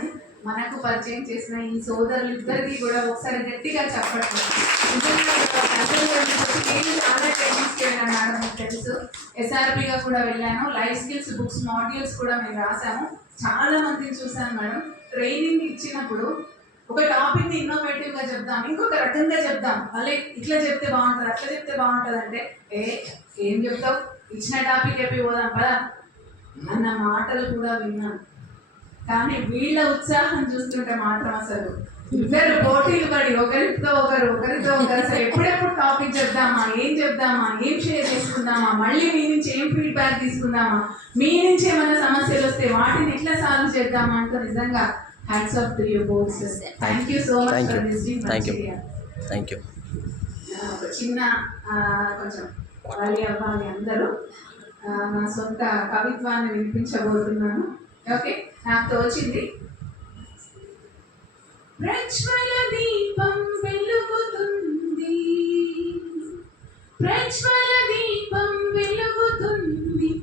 అని మనకు పరిచయం చేసిన ఈ సోదరులు ఇద్దరికి కూడా ఒకసారి గట్టిగా చెప్పట్లేదు చాలా ట్రైనింగ్స్కి వెళ్ళాను మేడం మీకు తెలుసు. ఎస్ఆర్పిగా కూడా వెళ్ళాను. లైఫ్ స్కిల్స్ బుక్స్ మాడ్యూల్స్ కూడా మేము రాసాము చాలా మందిని చూసాను మేడం. ట్రైనింగ్ ఇచ్చినప్పుడు ఒక టాపిక్ ఇన్నోవేటివ్గా చెప్దాం ఇంకొక రకంగా చెప్దాం. మళ్ళీ ఇట్లా చెప్తే బాగుంటుంది అట్లా చెప్తే బాగుంటుంది అంటే ఏ ఏం చెప్తావు? ఇచ్చిన టాపిక్ చెప్పి పోదాం పదా అన్న మాటలు కూడా విన్నాను. కానీ వీళ్ళ ఉత్సాహం చూస్తుంటే మాత్రం అసలు ఇద్దరు పోటీలు పడి ఒకరితో ఒకరు ఒకరితో ఒకరు అసలు ఎప్పుడెప్పుడు టాపిక్ చెప్దామా ఏం చెప్దామా ఏం షేర్ చేసుకుందామా మళ్ళీ మీ నుంచి ఏం ఫీడ్బ్యాక్ తీసుకుందామా మీ నుంచి ఏమైనా సమస్యలు వస్తే వాటిని ఎట్లా సాల్వ్ చేద్దామా అంటూ నిజంగా hands off to you boards thank you so much. For visiting Thank you. Thank you చిన్న కొంచెం వాళ్ళు అవ్వాలి అందరూ. నా సొంత కవిత్వాన్ని వినిపించబోతున్నాను. ఓకే నాకు తోచింది. ప్రజ్వల దీపం వెలుగుతుంది. ప్రజ్వల దీపం వెలుగుతుంది.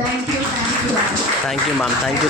దీపం thank you thank you thank you ma'am thank you